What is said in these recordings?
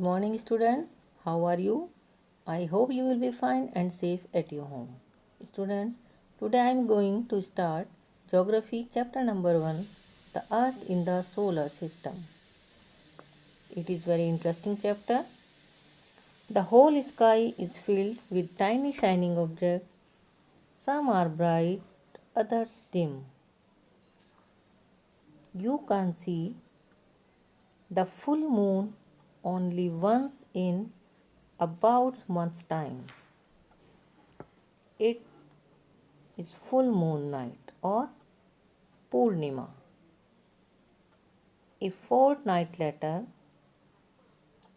morning, students. How are you? I hope you will be fine and safe at your home. Students, today I am going to start Geography chapter number 1, The Earth in the Solar System. It is very interesting chapter. The whole sky is filled with tiny shining objects. Some are bright, others dim. You can see the full moon only once in about month's time. It is full moon night or Purnima. A fortnight later,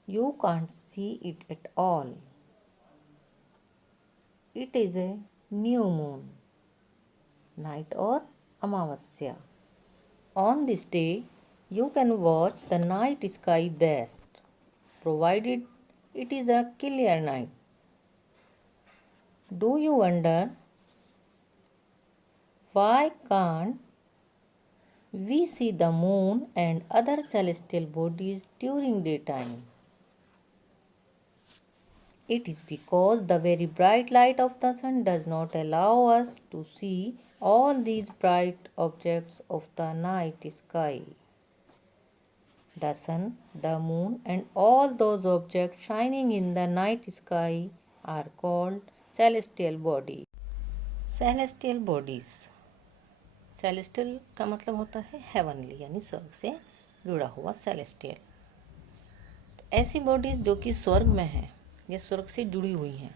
you can't see it at all. It is a new moon night or Amavasya. On this day, you can watch the night sky best, provided it is a clear night. Do you wonder why can't we see the moon and other celestial bodies during daytime? It is because the very bright light of the sun does not allow us to see all these bright objects of the night sky. The sun, the moon, and all those objects shining in the night sky are called celestial bodies. Celestial bodies. Celestial का मतलब होता है heavenly यानी स्वर्ग से जुड़ा हुआ celestial. ऐसी बॉडीज जो कि स्वर्ग में हैं या स्वर्ग से जुड़ी हुई हैं.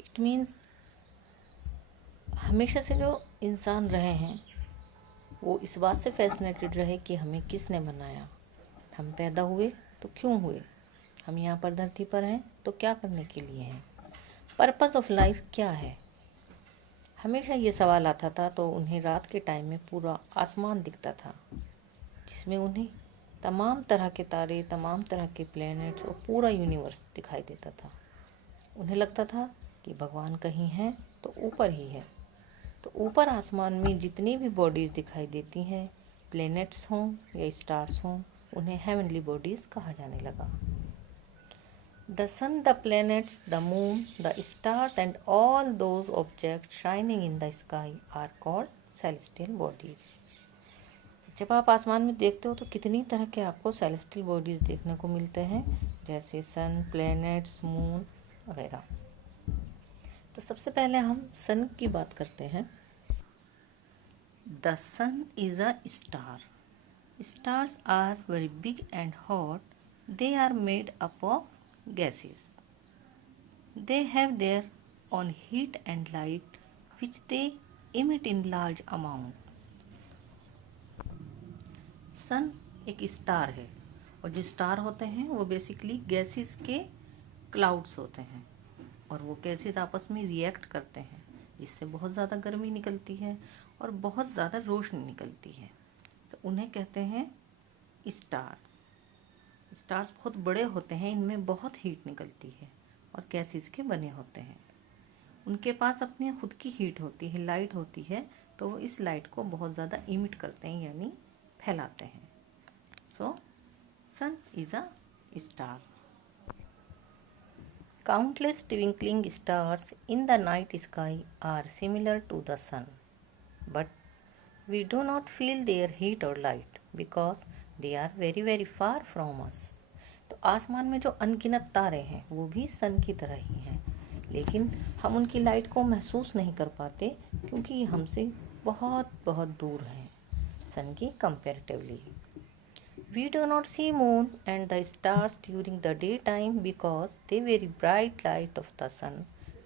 इट मीन्स हमेशा से जो इंसान रहे हैं वो इस बात से फैसिनेटेड रहे कि हमें किसने बनाया, हम पैदा हुए तो क्यों हुए, हम यहाँ पर धरती पर हैं तो क्या करने के लिए हैं, पर्पस ऑफ लाइफ क्या है. हमेशा ये सवाल आता था. तो उन्हें रात के टाइम में पूरा आसमान दिखता था जिसमें उन्हें तमाम तरह के तारे, तमाम तरह के प्लैनेट्स और पूरा यूनिवर्स दिखाई देता था. उन्हें लगता था कि भगवान कहीं हैं तो ऊपर ही है. तो ऊपर आसमान में जितनी भी बॉडीज़ दिखाई देती हैं, प्लैनेट्स हों या स्टार्स हों, उन्हें हेवनली बॉडीज़ कहा जाने लगा. The sun, the planets, the moon, the stars and all those object shining in the sky are called celestial bodies. जब आप आसमान में देखते हो तो कितनी तरह के आपको सेलेस्टियल बॉडीज़ देखने को मिलते हैं, जैसे सन, प्लैनेट्स, मून वगैरह. तो सबसे पहले हम सन की बात करते हैं. The sun is a star. Stars are very big and hot. They are made up of gases. They have their own heat and light which they emit in large amount. सन एक स्टार है और जो star होते हैं वो basically gases के clouds होते हैं और वो गैसेस आपस में रिएक्ट करते हैं जिससे बहुत ज़्यादा गर्मी निकलती है और बहुत ज़्यादा रोशनी निकलती है. तो उन्हें कहते हैं स्टार. स्टार्स बहुत बड़े होते हैं, इनमें बहुत हीट निकलती है और गैसेस के बने होते हैं. उनके पास अपनी खुद की हीट होती है, लाइट होती है, तो वो इस लाइट को बहुत ज़्यादा इमिट करते हैं यानी फैलाते हैं. So sun is a star. Countless twinkling stars in the night sky are similar to the sun, but we do not feel their heat or light because they are very very far from us. तो आसमान में जो अनगिनत तारे हैं वो भी सन की तरह ही हैं, लेकिन हम उनकी लाइट को महसूस नहीं कर पाते क्योंकि ये हमसे बहुत बहुत दूर हैं सन की comparatively. We do not see moon and the stars during the daytime because the very bright light of the sun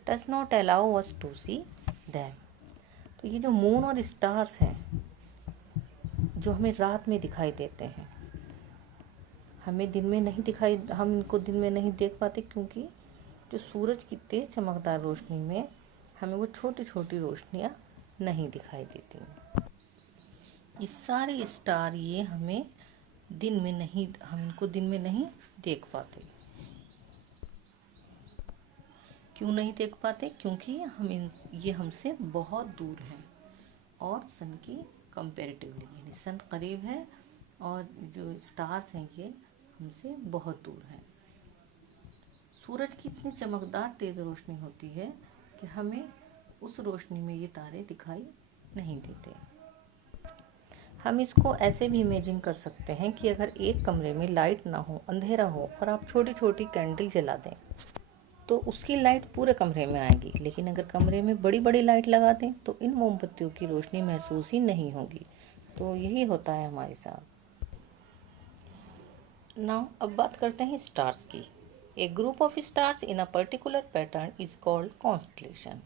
does not allow us to see them. तो ये जो मून और स्टार्स हैं जो हमें रात में दिखाई देते हैं, हमें दिन में नहीं दिखाई, हम इनको दिन में नहीं देख पाते क्योंकि जो सूरज की तेज़ चमकदार रोशनी में हमें वो छोटी छोटी रोशनियाँ नहीं दिखाई देती. ये सारे स्टार ये हमें दिन में नहीं, हम इनको दिन में नहीं देख पाते. क्यों नहीं देख पाते? क्योंकि ये हमसे बहुत दूर हैं और सन की कंपैरेटिवली यानी सन करीब है और जो स्टार्स हैं ये हमसे बहुत दूर हैं। सूरज की इतनी चमकदार तेज रोशनी होती है कि हमें उस रोशनी में ये तारे दिखाई नहीं देते। हम इसको ऐसे भी इमेजिन कर सकते हैं कि अगर एक कमरे में लाइट ना हो, अंधेरा हो और आप छोटी छोटी कैंडल जला दें तो उसकी लाइट पूरे कमरे में आएगी, लेकिन अगर कमरे में बड़ी बड़ी लाइट लगा दें तो इन मोमबत्तियों की रोशनी महसूस ही नहीं होगी। तो यही होता है हमारे साथ। नाउ अब बात करते हैं स्टार्स की। A group of stars in a particular pattern is called constellation.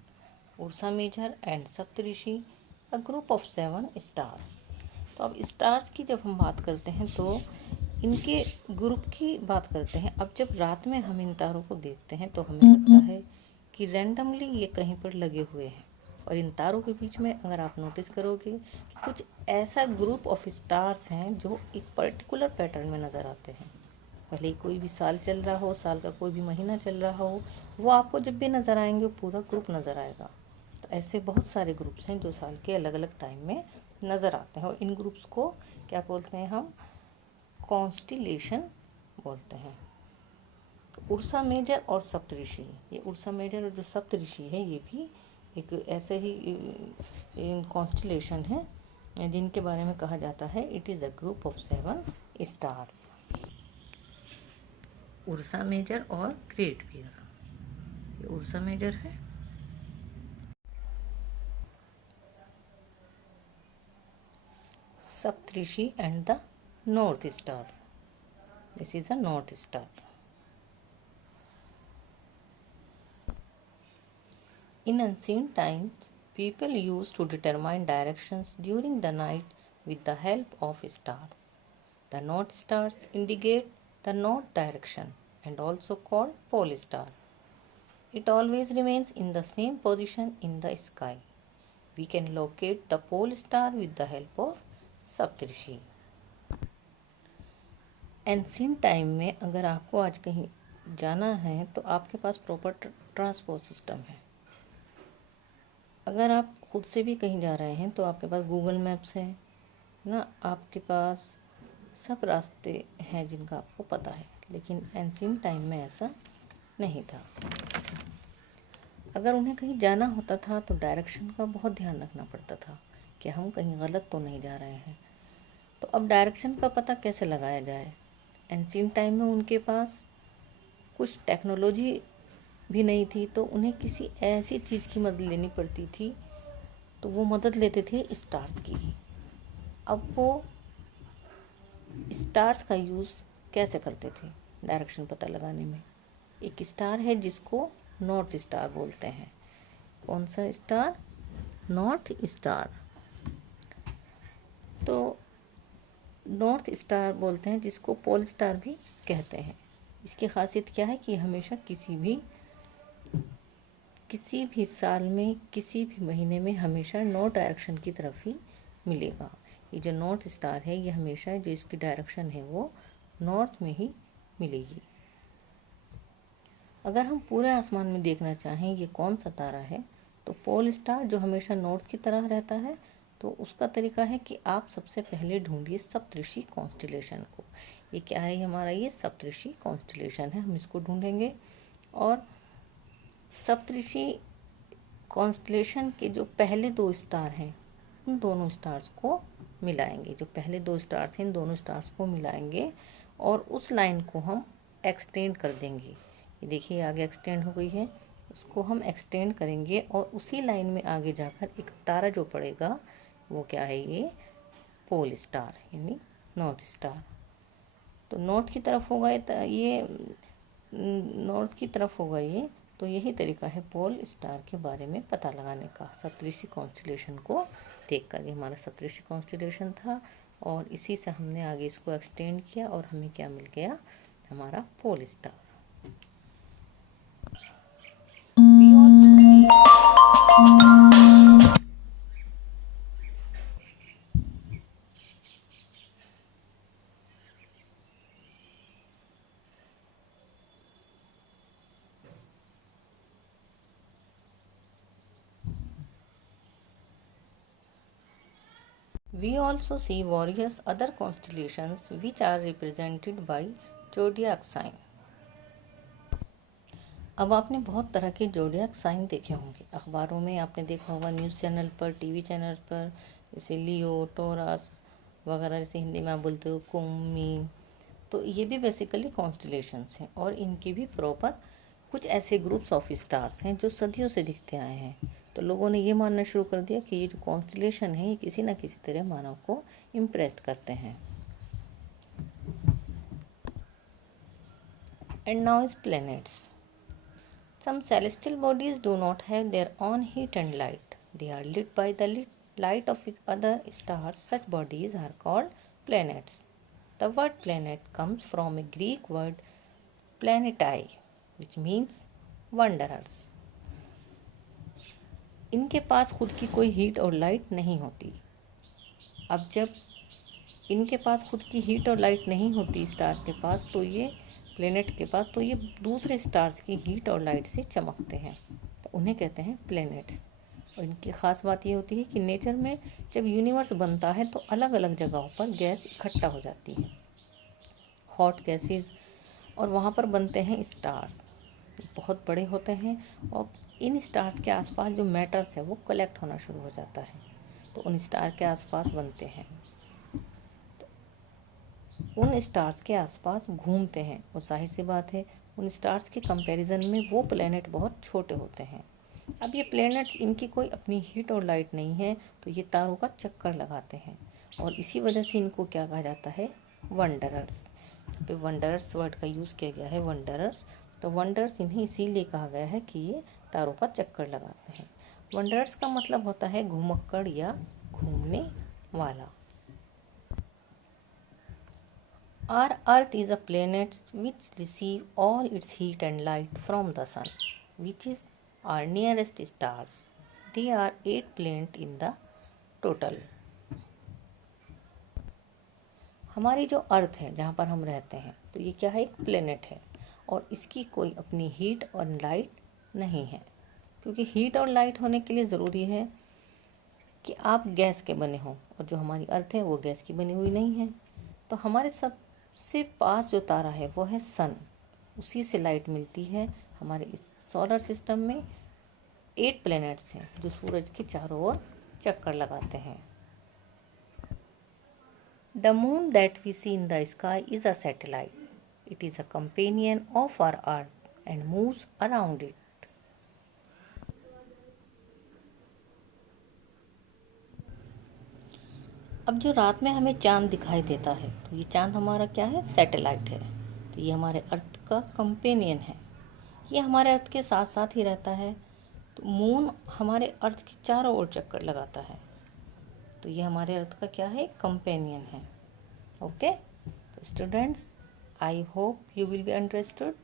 Ursa Major and Saptarishi, a group of 7 stars. तो अब स्टार्स की जब हम बात करते हैं तो इनके ग्रुप की बात करते हैं। अब जब रात में हम इन तारों को देखते हैं तो हमें लगता है कि रैंडमली ये कहीं पर लगे हुए हैं, और इन तारों के बीच में अगर आप नोटिस करोगे कि कुछ ऐसा ग्रुप ऑफ स्टार्स हैं जो एक पर्टिकुलर पैटर्न में नज़र आते हैं। भले ही कोई भी साल चल रहा हो, साल का कोई भी महीना चल रहा हो, वो आपको जब भी नज़र आएंगे पूरा ग्रुप नज़र आएगा। तो ऐसे बहुत सारे ग्रुप्स हैं जो साल के अलग अलग टाइम में नज़र आते हैं, और इन ग्रुप्स को क्या बोलते हैं हम? कॉन्स्टिलेशन बोलते हैं। तो उर्सा मेजर और सप्तऋषि, ये उर्सा मेजर और जो सप्तऋषि है ये भी एक ऐसे ही कॉन्स्टिलेशन है जिनके बारे में कहा जाता है it is a group of 7 stars. Ursa Major और ग्रेट बियर, ये उर्सा मेजर है। Saptarishi and the north star, this is a north star. In ancient times, people used to determine directions during the night with the help of stars. The north stars indicate the north direction and also called pole star. It always remains in the same position in the sky. We can locate the pole star with the help of Saptarishi. Ancient time में अगर आपको आज कहीं जाना है तो आपके पास proper transport system है। अगर आप खुद से भी कहीं जा रहे हैं तो आपके पास गूगल मैप्स है ना, आपके पास सब रास्ते हैं जिनका आपको पता है। लेकिन एंशिएंट टाइम में ऐसा नहीं था। अगर उन्हें कहीं जाना होता था तो डायरेक्शन का बहुत ध्यान रखना पड़ता था कि हम कहीं गलत तो नहीं जा रहे हैं। तो अब डायरेक्शन का पता कैसे लगाया जाए? एंशिएंट टाइम में उनके पास कुछ टेक्नोलॉजी भी नहीं थी, तो उन्हें किसी ऐसी चीज़ की मदद लेनी पड़ती थी, तो वो मदद लेते थे स्टार्स की। अब वो स्टार्स का यूज़ कैसे करते थे डायरेक्शन पता लगाने में? एक स्टार है जिसको नॉर्थ स्टार बोलते हैं। कौन सा स्टार? North star. तो नॉर्थ स्टार बोलते हैं जिसको पोल स्टार भी कहते हैं। इसकी खासियत क्या है कि हमेशा किसी भी साल में, किसी भी महीने में हमेशा नॉर्थ डायरेक्शन की तरफ ही मिलेगा। ये जो नॉर्थ स्टार है ये हमेशा जो इसकी डायरेक्शन है वो नॉर्थ में ही मिलेगी। अगर हम पूरे आसमान में देखना चाहें ये कौन सा तारा है, तो पोल स्टार जो हमेशा नॉर्थ की तरह रहता है, तो उसका तरीका है कि आप सबसे पहले ढूंढिए सप्तऋषि कॉन्स्टिलेशन को। ये क्या है? हमारा ये सप्तऋषि कॉन्स्टिलेशन है, हम इसको ढूंढेंगे। और सप्तऋषि कॉन्स्टलेशन के जो पहले 2 स्टार हैं उन दोनों स्टार्स को मिलाएंगे। जो पहले 2 स्टार थे इन दोनों स्टार्स को मिलाएंगे और उस लाइन को हम एक्सटेंड कर देंगे। ये देखिए आगे एक्सटेंड हो गई है, उसको हम एक्सटेंड करेंगे और उसी लाइन में आगे जाकर एक तारा जो पड़ेगा वो क्या है? ये पोल स्टार यानी नॉर्थ स्टार। तो नॉर्थ की तरफ होगा ये नॉर्थ की तरफ होगा ये। तो यही तरीका है पोल स्टार के बारे में पता लगाने का, सप्तऋषि कॉन्स्टिलेशन को देखकर। ये हमारा सप्तऋषि कॉन्स्टिलेशन था और इसी से हमने आगे इसको एक्सटेंड किया और हमें क्या मिल गया? हमारा pole star. We also see We also see various other constellations which are represented by zodiac sign. अब आपने बहुत तरह के ज़ोडिएक साइन देखे होंगे, अखबारों में आपने देखा होगा, न्यूज़ चैनल पर, टीवी चैनल पर, जैसे लियो, टोरस वगैरह, जैसे हिंदी में आप बोलते हो कुम्मी। तो ये भी बेसिकली कॉन्स्टलेशंस हैं और इनकी भी प्रॉपर कुछ ऐसे ग्रुप्स ऑफ स्टार्स हैं जो सदियों से दिखते आए हैं। तो लोगों ने ये मानना शुरू कर दिया कि ये जो कॉन्स्टलेशन है ये किसी न किसी तरह मानव को इम्प्रेस करते हैं। And now is planets. Some celestial bodies do not have their own heat and light. They are lit by the light of other stars. Such bodies are called planets. The word planet comes from a Greek word planetai, which means wanderers. इनके पास खुद की कोई heat और light नहीं होती। अब जब इनके पास खुद की हीट और लाइट नहीं होती स्टार के पास, तो ये प्लेनेट के पास, तो ये दूसरे स्टार्स की हीट और लाइट से चमकते हैं, तो उन्हें कहते हैं प्लैनेट्स। और इनकी ख़ास बात ये होती है कि नेचर में जब यूनिवर्स बनता है तो अलग अलग जगहों पर गैस इकट्ठा हो जाती है, हॉट गैसेस, और वहाँ पर बनते हैं स्टार्स। बहुत बड़े होते हैं और इन स्टार्स के आसपास जो मैटर्स है वो कलेक्ट होना शुरू हो जाता है, तो उन स्टार के आसपास बनते हैं, उन स्टार्स के आसपास घूमते हैं। और जाहिर सी बात है उन स्टार्स के कंपैरिजन में वो प्लैनेट बहुत छोटे होते हैं। अब ये प्लैनेट्स, इनकी कोई अपनी हीट और लाइट नहीं है, तो ये तारों का चक्कर लगाते हैं और इसी वजह से इनको क्या कहा जाता है, वंडरर्स। पे वंडरर्स वर्ड का यूज़ किया गया है, वंडरर्स। तो वंडरर्स इन्हें इसीलिए कहा गया है कि ये तारों का चक्कर लगाते हैं। वंडरर्स का मतलब होता है घुमक्कड़ या घूमने वाला। Our Earth is a planet which receives all its heat and light from the sun, which is our nearest stars. There are 8 planets in the total. हमारी जो अर्थ है जहाँ पर हम रहते हैं, तो ये क्या है, एक प्लेनेट है और इसकी कोई अपनी हीट और लाइट नहीं है, क्योंकि हीट और लाइट होने के लिए ज़रूरी है कि आप गैस के बने हों, और जो हमारी अर्थ है वो गैस की बनी हुई नहीं है। तो हमारे सबसे पास जो तारा है वो है सन, उसी से लाइट मिलती है। हमारे इस सोलर सिस्टम में 8 प्लैनेट्स हैं जो सूरज के चारों ओर चक्कर लगाते हैं। The moon that we see in the sky is a satellite. It is a companion of our earth and moves around it. अब जो रात में हमें चांद दिखाई देता है, तो ये चांद हमारा क्या है, सैटेलाइट है। तो ये हमारे अर्थ का कंपेनियन है, ये हमारे अर्थ के साथ साथ ही रहता है। तो मून हमारे अर्थ के चारों ओर चक्कर लगाता है, तो ये हमारे अर्थ का क्या है, कंपेनियन है। ओके, तो students, I hope you will be understood.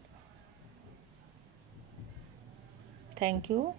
Thank you.